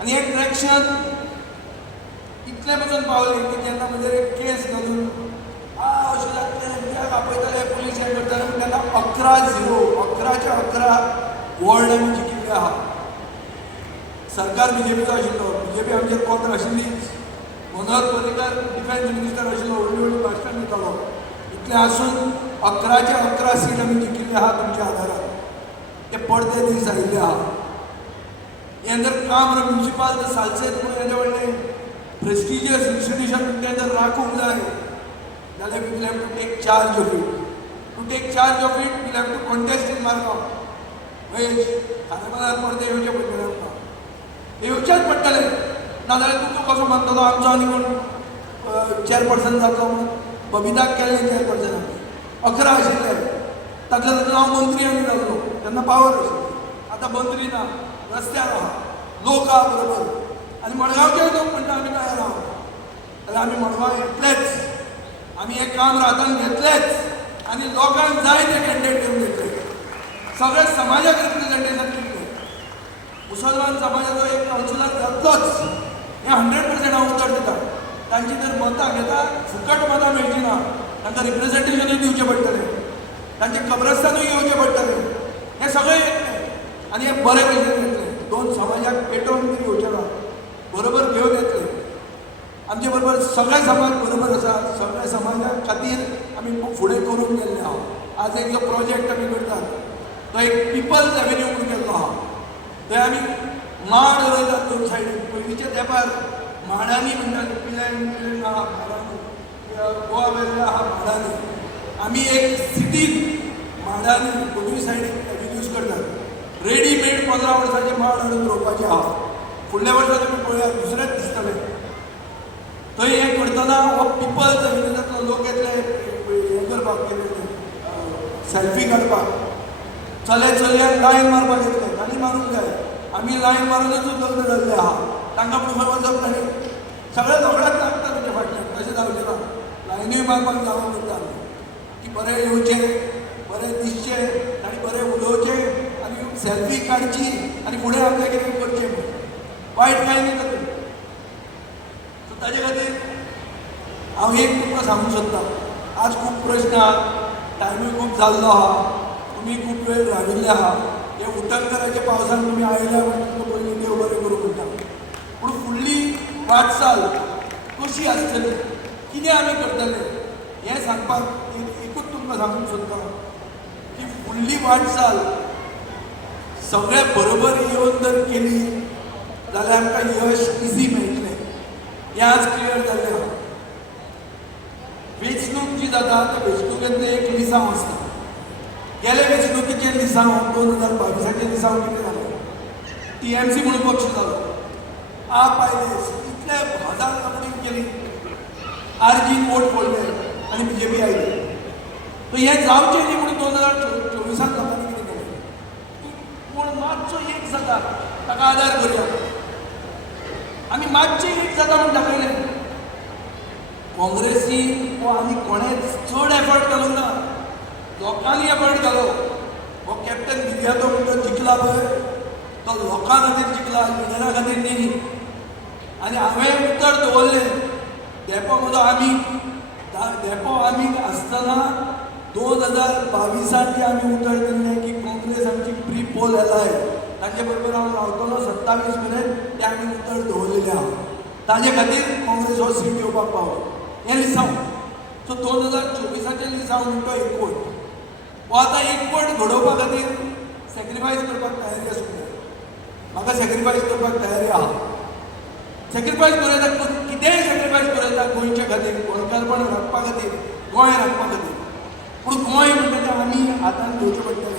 आणि हे ट्रॅक्शन इतले पसून पावले की जेन्ना म्हणजे केस घालून अशें जातलें कित्याक आपयताले पुलीस हें करताले तेन्ना 11-0 11च्या 11 वॉर्ड आमी जिखिल्ले आहा. सरकार बीजेपीचो आशिल्लो, बीजेपी आमचेर कोंत्र आशिल्लीच. मनोहर पर्रीकर डिफेन्स मिनिस्टर आशिल्लो, व्हडली व्हडली भाशणां दितालो. इतलें आसून 11च्या 11 सीट आमी जिखिल्ले आहा तुमच्या आदारान. ते पडते दीस आयिल्ले आहा. हें जर काम म्युनिसिपल सालसेत म्हणून येदें व्हडलें प्रेस्टिजियस इन्स्टिट्यूशन तें जर राखूंक जाय जाल्यार we will have to take charge of it. To take charge of it will have to contest in Margao. Mahesh खारेपार पडते येवचे पडटले आमकां. येवचेच पडटले, नाजाल्यार तूं कसो म्हणटलो आमचो आनी कोण चेअरपर्सन जातलो म्हणून. बबिताक केल्लें चेअरपर्सन आमी 11 आशिल्ले, तातूंतलो हांव मंत्री आनी जाल्लो तेन्ना पावर आशिल्ली. आतां मंत्री ना, रस्त्यार आहा, लोक आहा बरोबर. आनी मडगांवचे लोक म्हणटा आमी तयार आहा. जाल्यार आमी मडगांव येतलेच, आमी हें काम हातान घेतलेच आनी लोकांक जाय ते कॅन्डिडेट घेवन घेतले. सगळे समाजाक रिप्रेझेंटेशन दितले. मुसलमान समाजाचो एक कावन्सिलर जातलोच हें 100% हांव उतर दिता. तांची जर मतां घेता फुकट मतां मेळची ना, तांकां रिप्रेझेंटेशनूय दिवचें पडटलें, तांचे कब्रस्तानूय येवचें पडटलें. हें सगळें येतलें आनी हें बरें भशेन येतलें. दोन समाजाक पेटोवन तरी येवचें ना, बरोबर घेवन येतले. आमचे बरोबर सगळे समाज बरोबर आसा. सगळ्या समाजा खातीर आमी खूब फुडें करून गेल्ले आहा. आज एक जो प्रोजेक्ट आमी करतात तो एक पिपल्स एवेन्यू म्हणून केल्लो आहा. थंय आमी माड रोयतात दोन सायडीन. पयलींच्या तेंपार माडांनी म्हणटाले पिलें आहा माडांनी, गोवा वेल्ले आहा माडांनी. आमी एक सिटीन माडांनी दोनूय सायडीन एवेन्यूज करतात. रेडीमेड 15 वर्सांचे माड हाडून रोवपाचे आहा. फुडल्या वर्सा तुमी पळयात दुसरेंच दिसतलें. थंय हें करतना हो पिपल्स एवेन्यूजांतलो लोक येतले हें करपाक सेल्फी काडपाक. चले चलयांक लायन मारपाक येतले, आनी मारूंक जाय. आमी लायन मारूनच लग्न जाल्ले आहा. तांकां म्हणून वचप ताणें सगळे दोगडाक लागता तुजे फाटल्यान. तशें जावचें ना. लायनूय मारपाक जावं म्हणटा आमी की बरें येवचें, बरें दिसचें, तांणी बरें उलोवचें आनी सेल्फी काडची आनी फुडें आपलें कितें करचें म्हणून. वायट कांय न्ही तातूंत. सो ताजे खातीर हांव एक तुमकां सांगूंक सोदतां. आज खूब प्रश्न आहा, टायमूय खूब जाल्लो आहा, तुमी खूब वेळ राविल्ले आहा. हे उटंगराच्या पावसान तुमी आयल्या म्हणून पयलीं देव बरें करूं म्हणटा. पूण फुडली वाटचाल कशी आसतली, कितें आमी करतले हें सांगपाक एकूच तुमकां सांगूंक सोदतां की फुडली वाटचाल सगळे बरोबर येवन जर केली जाल्यार आमकां यश इजी मेळटलें. हें आज क्लियर जाल्लें आहा. वेंचणूक जी जाता त्या वेंचणुकेंतलें एक लिसांव आसता. गेले वेंचणुकीचें लिसांव 2022चे लिसांव कितें जालें? TMC म्हणून पक्ष जालो, आप आयले, इतले हजार तकलीफ केली, आर्जीन वोट पडले आनी BJP आयली. सो हें जावचें न्ही म्हणून 2024 लोकांनी कितें केलें? पूण मातसो एक जाता ताका आदार करया. आमी मातशें एक जाता म्हूण दाखयलें. काँग्रेसी वो आनी कोणेंच चड एफर्ट घालूंक ना, लोकांनी एफर्ट घालो. हो कॅप्टन दिव्यातो म्हणटा जिखला पळय तो लोकां खातीर जिखला, लिडरा खातीर न्ही. आनी हांवें उतर दवरलें डेपो म्हजो डेपो आमी आसतना 2022 जे आमी उतर दिल्लें की काँग्रेस आमची प्री पोल येलाय, ताचे बरोबर हांव रावतलो 27 मिनट ते आमी उतर दवरलेलें आहा. ताजे खातीर काँग्रेस हो सीट येवपाक पावलो. हें लिसांव. सो 2024चे लिसांव म्हणटा एकवट. हो आतां एकवट घडोवपा खातीर सॅक्रिफायस करपाक तयारी आसूंक जाय. म्हाका सॅक्रिफायस करपाक तयारी आहा. सॅक्रिफायस करूं येता, कितेंय सॅक्रिफायस करूं येता गोंयच्या खातीर, गोंयकारपण राखपा खातीर, गोंय राखपा खातीर. पूण गोंय म्हणटा तें आमी हातान घेवचें पडटलें.